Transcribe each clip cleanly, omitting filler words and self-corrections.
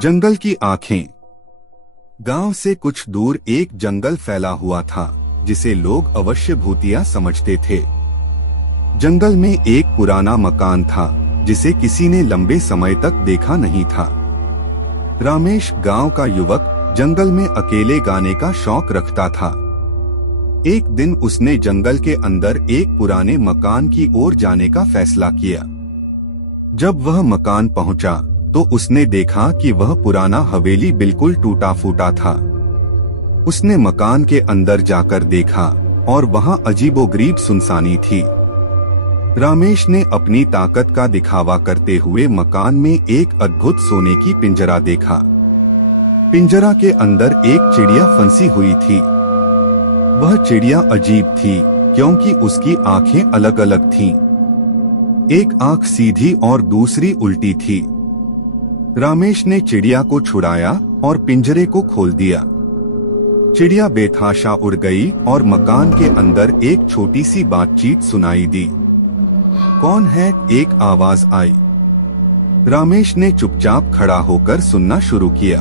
जंगल की आंखें। गांव से कुछ दूर एक जंगल फैला हुआ था जिसे लोग अवश्य भूतिया समझते थे। जंगल में एक पुराना मकान था जिसे किसी ने लंबे समय तक देखा नहीं था। रमेश गांव का युवक जंगल में अकेले गाने का शौक रखता था। एक दिन उसने जंगल के अंदर एक पुराने मकान की ओर जाने का फैसला किया। जब वह मकान पहुंचा तो उसने देखा कि वह पुराना हवेली बिल्कुल टूटा फूटा था। उसने मकान के अंदर जाकर देखा और वहां अजीबोगरीब सुनसानी थी। रमेश ने अपनी ताकत का दिखावा करते हुए मकान में एक अद्भुत सोने की पिंजरा देखा। पिंजरा के अंदर एक चिड़िया फंसी हुई थी। वह चिड़िया अजीब थी क्योंकि उसकी आंखें अलग अलग थीं। एक आंख सीधी और दूसरी उल्टी थी। रमेश ने चिड़िया को छुड़ाया और पिंजरे को खोल दिया। चिड़िया बेतहाशा उड़ गई और मकान के अंदर एक छोटी सी बातचीत सुनाई दी। कौन है? एक आवाज आई। रमेश ने चुपचाप खड़ा होकर सुनना शुरू किया।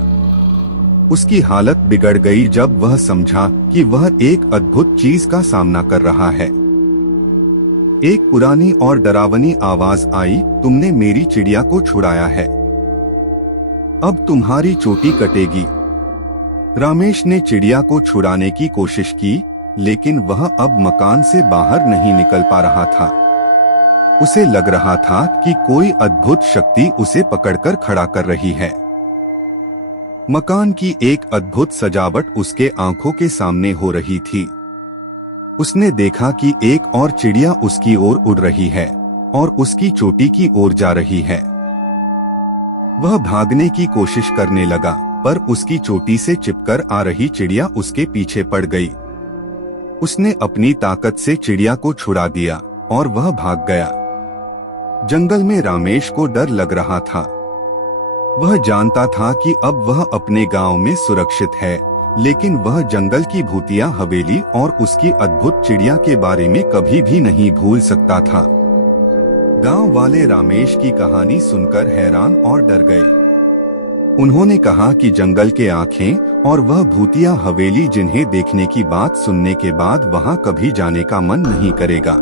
उसकी हालत बिगड़ गई जब वह समझा कि वह एक अद्भुत चीज का सामना कर रहा है। एक पुरानी और डरावनी आवाज आई, तुमने मेरी चिड़िया को छुड़ाया है, अब तुम्हारी चोटी कटेगी। रमेश ने चिड़िया को छुड़ाने की कोशिश की, लेकिन वह अब मकान से बाहर नहीं निकल पा रहा था। उसे लग रहा था कि कोई अद्भुत शक्ति उसे पकड़कर खड़ा कर रही है। मकान की एक अद्भुत सजावट उसके आंखों के सामने हो रही थी। उसने देखा कि एक और चिड़िया उसकी ओर उड़ रही है और उसकी चोटी की ओर जा रही है। वह भागने की कोशिश करने लगा, पर उसकी चोटी से चिपकर आ रही चिड़िया उसके पीछे पड़ गई। उसने अपनी ताकत से चिड़िया को छुड़ा दिया और वह भाग गया। जंगल में रमेश को डर लग रहा था। वह जानता था कि अब वह अपने गांव में सुरक्षित है, लेकिन वह जंगल की भूतिया हवेली और उसकी अद्भुत चिड़िया के बारे में कभी भी नहीं भूल सकता था। गांव वाले रमेश की कहानी सुनकर हैरान और डर गए। उन्होंने कहा कि जंगल के आंखें और वह भूतिया हवेली जिन्हें देखने की बात सुनने के बाद वहां कभी जाने का मन नहीं करेगा।